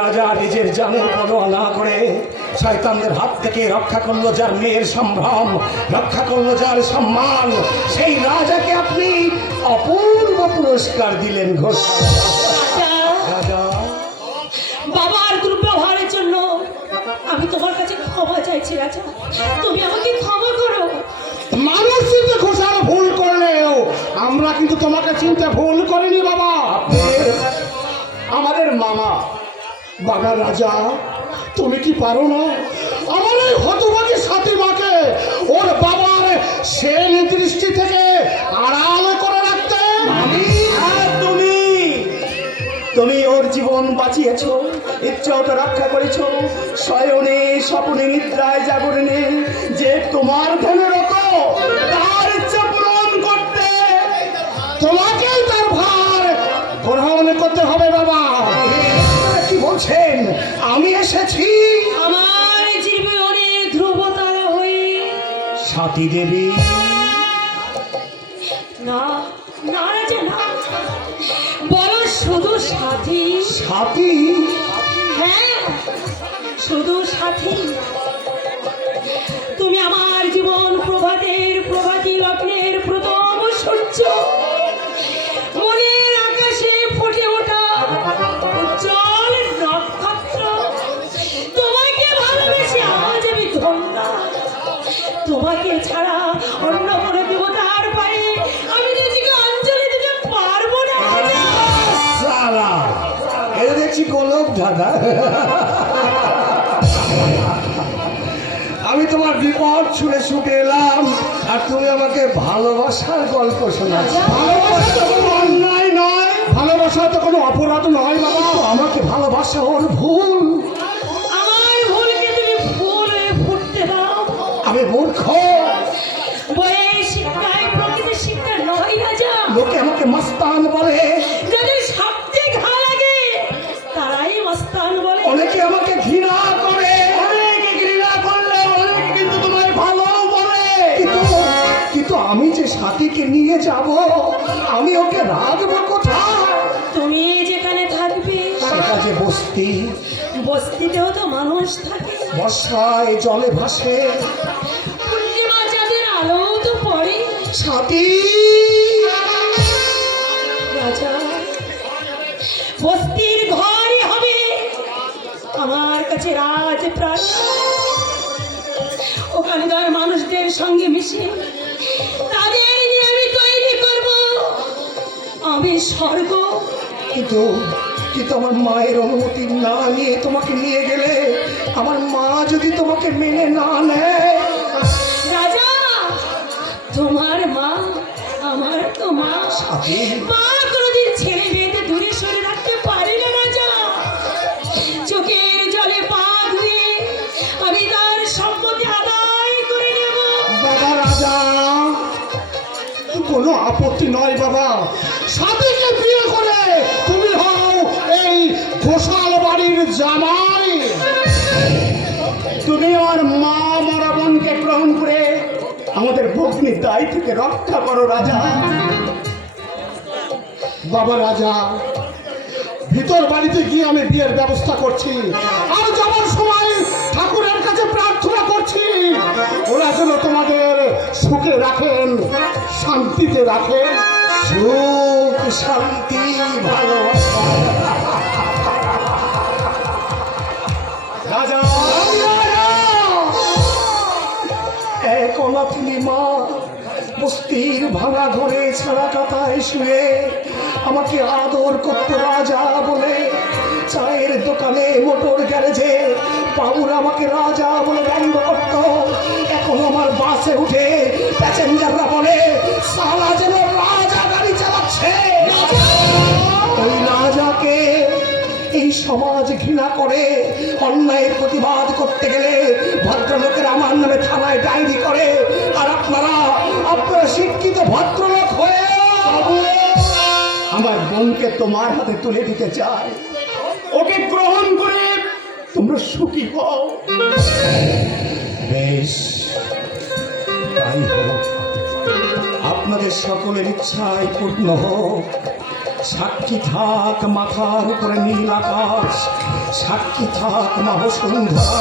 রাজা নিজের জানের পরোয়া না করে শয়তানদের হাত থেকে রক্ষা করল যার মেয়ের সম্ভ্রম রক্ষা করল যার সম্মান সেই রাজাকে আপনি অপূর্ব পুরস্কার দিলেন ঘোষ। বাবার দুর্ব্যবহারের জন্য আমি তোমার কাছে ক্ষমা চাইছি রাজা। তুমি আমাকে ক্ষমা করো। মানুষ চিনতে ঘোষার ভুল করলেও আমরা কিন্তু তোমাকে চিনতে ভুল করিনি বাবা। আমাদের মামা বাবা রাজা, তুমি কি পারো না? আমার এই হতভাগী সাথী মাকে ওর বাবার সেন দৃষ্টি থেকে আড়াল করে রাখতে। তুমি? তুমি ওর জীবন বাঁচিয়েছ ইচ্ছাটা রক্ষা করেছ। শয়নে স্বপ্নে নিদ্রায় জাগরণে যে তোমার ধ্যানরত তার ইচ্ছা পূরণ করতে তোমাকেই তার ভার গ্রহণ করতে হবে বাবা। বলছেন আমি এসেছি আমার জীবনে ধ্রুবতা হই সাথী দেবী। না না রাজা না। বলো শুধু সাথী। সাথী? হ্যাঁ শুধু সাথী। অন্য কোনো দেবতার পায়ে আমি নিজেকে অঞ্জলি দিতে পারব না রাজা। এটা দেখছি গোলক দাদা আমি তোমার বিপদ ছুঁড়ে ছুটে এলাম আর তুমি আমাকে ভালোবাসার গল্প শোনাচ্ছ। ভালোবাসা তো কোনো অন্যায় নয়। ভালোবাসা তো কোনো অপরাধ নয় বাবা। আমাকে ভালোবাসা ওর ভুল। লোকে আমাকে মাস্তান বলে। যাদের ঘা লাগে তারাই মস্তান বলে। অনেকে আমাকে ঘৃণা করে। অনেকে ঘৃণা করলে অনেকে কিন্তু তোমায় ভালো বলে। কিন্তু কিন্তু আমি যে সাথীকে নিয়ে যাব আমি ওকে রাখব কোথায়? তুমি যেখানে থাকবে সেটা যে বস্তি। বস্তিতেও তো মানুষ থাকে। বর্ষায় জলে ভাসে। পূর্ণিমা চাঁদের আলো তো পড়ে। সাথী! রাজা। বস্তির ঘরই হবে আমার কাছে রাজ প্রাণ ওখানকার মানুষদের সঙ্গে মিশে তাদের নিয়ে আমি তৈরি করব। আমি স্বর্গ। কিন্তু কিন্তু আমার মায়ের অনুমতি না নিয়ে তোমাকে নিয়ে গেলে আমার মা যদি তোমাকে মেনে না নেয়? রাজা তোমার মা আমার তো মা মা কোনোদিন ছেলে মেয়েদের দূরে সরে রাখতে পারে না রাজা। চোখের জলে পা ধুয়ে আমি তার সম্পত্তি আদায় করে নেব। বাবা রাজা কোনো আপত্তি নয় বাবা। সাথীকে বিয়ে করে তুমি হও এই ঘোষাল বাড়ির জামাই। তুমি আমার মা মরা আমাদের ভগ্নির দায় থেকে রক্ষা করো রাজা। বাবা রাজা, ভিতর বাড়িতে গিয়ে আমি বিয়ের ব্যবস্থা করছি। আর যাওয়ার সময় ঠাকুরের কাছে প্রার্থনা করছি। ওরা যেন তোমাদের সুখে রাখেন, শান্তিতে রাখেন। সুখ অনাথিনী মা, বস্তির ভাঙা ঘরে ছাড়া কাতায় শুয়ে আমাকে আদর করত রাজা বলে, চায়ের দোকানে মোটর গ্যারেজে বাবুর আমাকে রাজা বলে ব্যঙ্গ করত। এখন আমার বাসে উঠে প্যাসেঞ্জাররা বলে সালা যেন রাজা গাড়ি চালাচ্ছে। সমাজ ঘৃণা করে, অন্যায়ের প্রতিবাদ করতে গেলে ভদ্রলোকের আমার নামে থানায় ডায়েরি করে। আর আপনারা আপনারা শিক্ষিত ভদ্রলোক হয়ে আমার বোনকে তোমার হাতে তুলে দিতে চায় ওকে গ্রহণ করে তোমরা সুখী হও। বেশ আপনাদের সকলের ইচ্ছায় পূর্ণ হোক। সাক্ষী থাক মাথার উপরে নীল আকাশ, সাক্ষী থাক মা বসুন্ধরা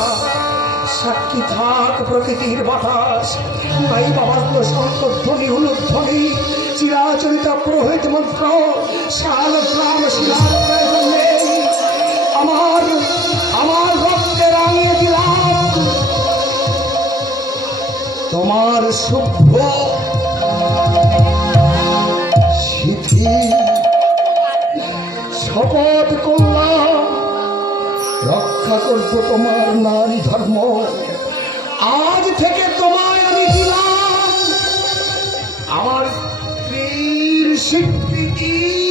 সাক্ষী থাক প্রকৃতির বাতাস। তাই বাবার তো শঙ্করধ্বনি উলুধ্বনি চিরাচরিত পুরোহিত মন্ত্র শাল প্রাণ শিলার আমার আমার রক্তে রাঙিয়ে দিলাম। তোমার শুভ্র সিদ্ধি শপথ করলাম। রক্ষা করব তোমার নারী ধর্ম। আজ থেকে তোমায় আমি দিলাম। আমার স্বীকৃতি।